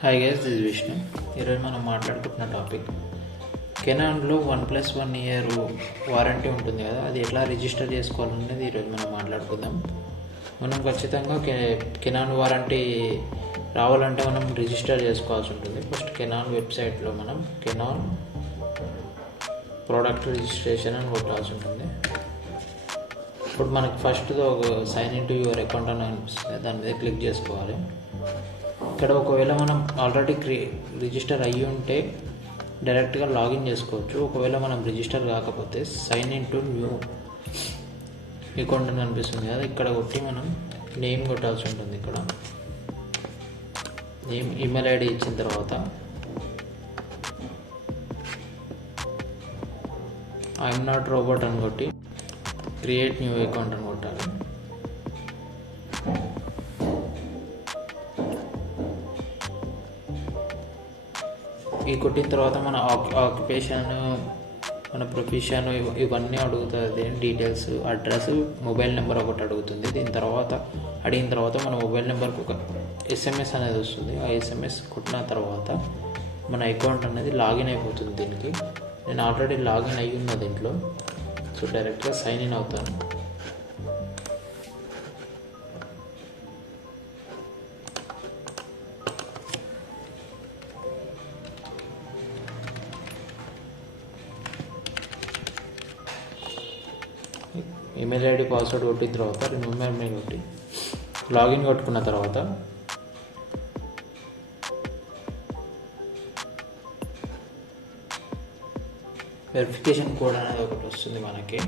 Hi guys, this Vishnu. ఈరోజు మనం మాట్లాడుకుంటున్న టాపిక్ కెనాన్లో 1+1 ఇయర్ వారంటీ ఉంటుంది కదా, అది ఎట్లా రిజిస్టర్ చేసుకోవాలనేది ఈరోజు మనం మాట్లాడుకుందాం. మనం ఖచ్చితంగా కెనాన్ వారంటీ రావాలంటే మనం రిజిస్టర్ చేసుకోవాల్సి ఉంటుంది. ఫస్ట్ కెనాన్ వెబ్సైట్లో మనం కెనాన్ ప్రోడక్ట్ రిజిస్ట్రేషన్ అని కొట్టాల్సి ఉంటుంది. ఇప్పుడు మనకి ఫస్ట్ ఒక sign in to your account అని అనిపిస్తుంది, దాని మీద క్లిక్ చేసుకోవాలి. ఇక్కడ ఒకవేళ మనం ఆల్రెడీ రిజిస్టర్ అయ్యి ఉంటే డైరెక్ట్గా లాగిన్ చేసుకోవచ్చు. ఒకవేళ మనం రిజిస్టర్ కాకపోతే sign in to new account అని అనిపిస్తుంది కదా, ఇక్కడ కొట్టి మనం నేమ్ కొట్టాల్సి ఉంటుంది. ఇక్కడ నేమ్, ఈమెయిల్ ఐడి ఇచ్చిన తర్వాత ఐఎమ్ నాట్ రోబోట్ అని కొట్టి క్రియేట్ న్యూ అకౌంట్ అని కొట్టాలి. ఈ కొట్టిన తర్వాత మన ఆక్యుపేషన్, మన ప్రొఫెషన్ ఇవన్నీ అడుగుతుంది. డీటెయిల్స్, అడ్రస్, మొబైల్ నెంబర్ ఒకటి అడుగుతుంది. అడిగిన తర్వాత మన మొబైల్ నెంబర్కి ఒక SMS అనేది వస్తుంది. ఆ SMS కొట్టిన తర్వాత మన అకౌంట్ అనేది లాగిన్ అయిపోతుంది. దీనికి నేను ఆల్రెడీ లాగిన్ అయ్యి ఉన్న దీంట్లో, సో డైరెక్ట్గా సైన్ ఇన్ అవుతాను. ఈమెయిల్ ఐడి, పాస్వర్డ్ కొట్టిన తర్వాత రిమెంబర్ మీ కొట్టి లాగిన్ కొట్టుకున్న తర్వాత వెరిఫికేషన్ కోడ్ అనేది ఒకటి వస్తుంది మనకి.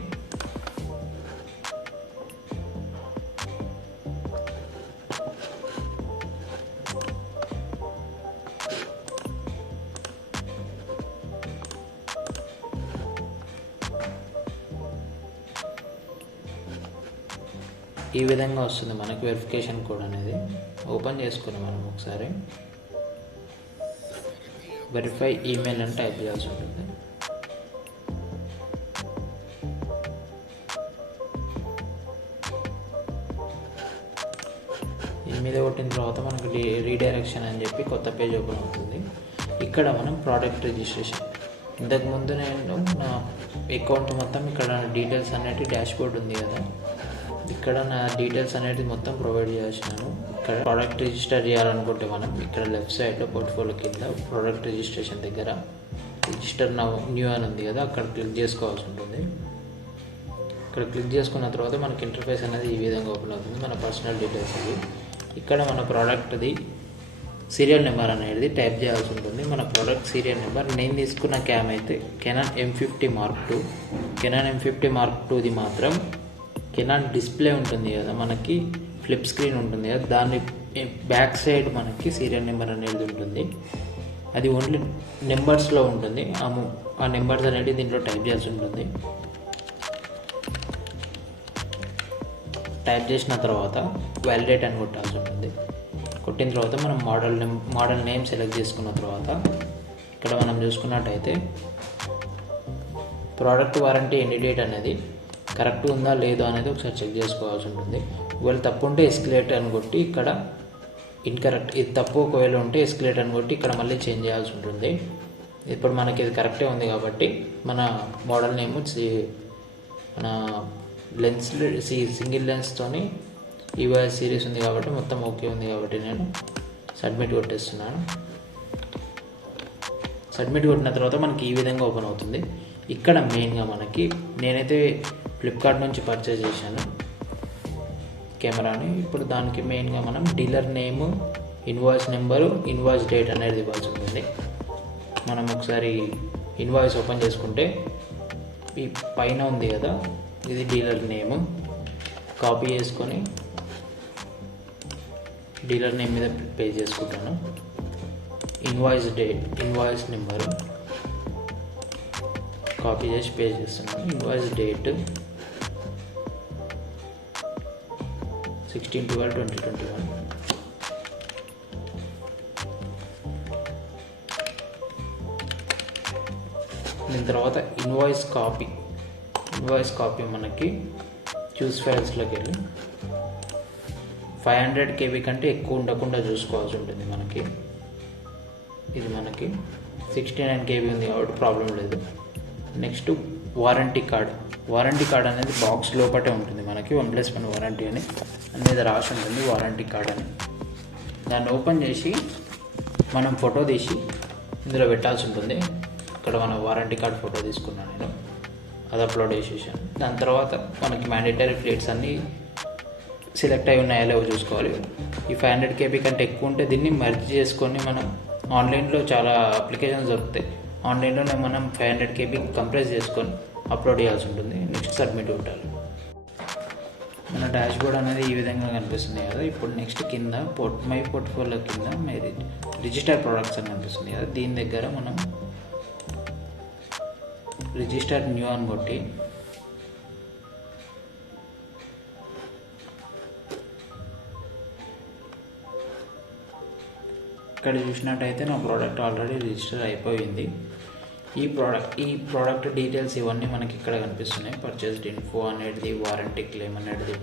ఈ విధంగా వస్తుంది మనకి వెరిఫికేషన్ కోడ్ అనేది. ఓపెన్ చేసుకుని మనం ఒకసారి వెరిఫై ఈమెయిల్ అని టైప్ చేయాల్సి ఉంటుంది. ఈ మీద కొట్టిన తర్వాత మనకు రీడైరెక్షన్ అని చెప్పి కొత్త పేజ్ ఓపెన్ అవుతుంది. ఇక్కడ మనం ప్రోడక్ట్ రిజిస్ట్రేషన్, ఇంతకుముందు నేను నా అకౌంట్ మొత్తం ఇక్కడ డీటెయిల్స్ అనేటి డాష్ బోర్డ్ ఉంది కదా, ఇక్కడ నా డీటెయిల్స్ అనేది మొత్తం ప్రొవైడ్ చేసినాను. ఇక్కడ ప్రోడక్ట్ రిజిస్టర్ చేయాలనుకుంటే మనం ఇక్కడ లెఫ్ట్ సైడ్లో పోర్ట్ఫోలియో కింద ప్రోడక్ట్ రిజిస్ట్రేషన్ దగ్గర రిజిస్టర్ న్యూ అని ఉంది కదా, అక్కడ క్లిక్ చేసుకోవాల్సి ఉంటుంది. ఇక్కడ క్లిక్ చేసుకున్న తర్వాత మనకి ఇంటర్ఫేస్ అనేది ఈ విధంగా ఓపెన్ అవుతుంది. మన పర్సనల్ డీటెయిల్స్ అవి ఇక్కడ మన ప్రోడక్ట్ది సీరియల్ నెంబర్ అనేది టైప్ చేయాల్సి ఉంటుంది. మన ప్రోడక్ట్ సీరియల్ నెంబర్, నేను తీసుకున్న క్యామ్ అయితే Canon M50 Mark II. Canon M50 Mark IIది మాత్రం కెనాన్ డిస్ప్లే ఉంటుంది కదా, మనకి ఫ్లిప్ స్క్రీన్ ఉంటుంది కదా, దాని బ్యాక్ సైడ్ మనకి సీరియల్ నెంబర్ అనేది ఉంటుంది. అది ఓన్లీ నెంబర్స్లో ఉంటుంది. ఆ నెంబర్స్ అనేది దీంట్లో టైప్ చేయాల్సి ఉంటుంది. టైప్ చేసిన తర్వాత వ్యాలిడేట్ అని కొట్టాల్సి ఉంటుంది. కొట్టిన తర్వాత మనం మోడల్ నేమ్ సెలెక్ట్ చేసుకున్న తర్వాత ఇక్కడ మనం చూసుకున్నట్టయితే ప్రోడక్ట్ వారంటీ ఎండ్ డేట్ అనేది కరెక్ట్ ఉందా లేదా అనేది ఒకసారి చెక్ చేసుకోవాల్సి ఉంటుంది. ఒకవేళ తప్పు ఉంటే ఎస్కలేట్ అని కొట్టి ఇక్కడ ఇన్కరెక్ట్, ఇది తప్పు ఒకవేళ ఉంటే ఎస్కలేట్ అని కొట్టి ఇక్కడ మళ్ళీ చేంజ్ చేయాల్సి ఉంటుంది. ఇప్పుడు మనకి ఇది కరెక్టే ఉంది కాబట్టి మన మోడల్ నేమ్ మన లెన్స్ సింగిల్ లెన్స్తోని EOS సిరీస్ ఉంది కాబట్టి మొత్తం ఓకే ఉంది కాబట్టి నేను సబ్మిట్ కొట్టేస్తున్నాను. సబ్మిట్ కొట్టిన తర్వాత మనకి ఈ విధంగా ఓపెన్ అవుతుంది. ఇక్కడ మెయిన్గా మనకి, నేనైతే ఫ్లిప్కార్ట్ నుంచి పర్చేజ్ చేశాను కెమెరాని. ఇప్పుడు దానికి మెయిన్గా మనం డీలర్ నేము, ఇన్వాయిస్ నెంబరు, ఇన్వాయిస్ డేట్ అనేది ఇవ్వాల్సి ఉంటుంది. మనం ఒకసారి ఇన్వాయిస్ ఓపెన్ చేసుకుంటే ఈ పైన ఉంది కదా, ఇది డీలర్ నేము. కాపీ చేసుకొని డీలర్ నేమ్ మీద పే చేసుకుంటాను. Invoice date, invoice number copy చేసి పే చేస్తున్నాను. Invoice date 16/12/2021. దీని తర్వాత ఇన్వాయిస్ కాపీ మనకి చూస్ ఫైల్స్లోకి వెళ్ళి 500 KB కంటే ఎక్కువ ఉండకుండా చూసుకోవాల్సి ఉంటుంది మనకి. ఇది మనకి 69 KB ఉంది కాబట్టి ప్రాబ్లం లేదు. నెక్స్ట్ వారంటీ కార్డ్ అనేది బాక్స్ లోపటే ఉంటుంది. మనకి 1+1 వారంటీ అని మీద రాసి ఉంటుంది, వారంటీ కార్డ్ అని. దాన్ని ఓపెన్ చేసి మనం ఫోటో తీసి ఇందులో పెట్టాల్సి ఉంటుంది. ఇక్కడ మన వారంటీ కార్డ్ ఫోటో తీసుకున్నాను నేను, అది అప్లోడ్ చేసేసాను. దాని తర్వాత మనకి మ్యాండేటరీ ప్లేట్స్ అన్నీ సెలెక్ట్ అయి ఉన్నాయో లేవో చూసుకోవాలి. ఈ 500 KB కంటే ఎక్కువ ఉంటే దీన్ని మర్జ్ చేసుకొని మనం ఆన్లైన్లో చాలా అప్లికేషన్స్ దొరుకుతాయి. ఆన్లైన్లోనే మనం 500 KB కంప్రెస్ చేసుకొని అప్లోడ్ చేయాల్సి ఉంటుంది. నెక్స్ట్ సబ్మిట్ కొట్టాలి. మన డాష్ బోర్డ్ అనేది ఈ విధంగా కనిపిస్తుంది కదా. ఇప్పుడు నెక్స్ట్ కింద మై పోర్ట్ఫోలియో కింద మై రిజిస్టర్ ప్రొడక్ట్స్ అని కనిపిస్తుంది కదా. దీని దగ్గర మనం రిజిస్టర్ న్యూ అని కొట్టి ఇక్కడ చూసినట్టయితే నా ప్రోడక్ట్ ఆల్రెడీ రిజిస్టర్ అయిపోయింది. ఈ ప్రోడక్ట్ డీటెయిల్స్ ఇవన్నీ మనకి ఇక్కడ కనిపిస్తున్నాయి. పర్చేస్డ్ ఇన్ఫో అనేది, వారంటీ క్లెయిమ్ అనేది,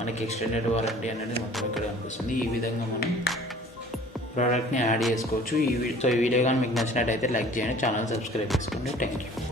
మనకి ఎక్స్టెండెడ్ వారంటీ అనేది మొత్తం ఇక్కడ కనిపిస్తుంది. ఈ విధంగా మనం ప్రోడక్ట్ని యాడ్ చేసుకోవచ్చు. ఈ వీడియో కానీ మీకు నచ్చినట్టయితే లైక్ చేయండి, ఛానల్ సబ్స్క్రైబ్ చేసుకోండి. Thank you.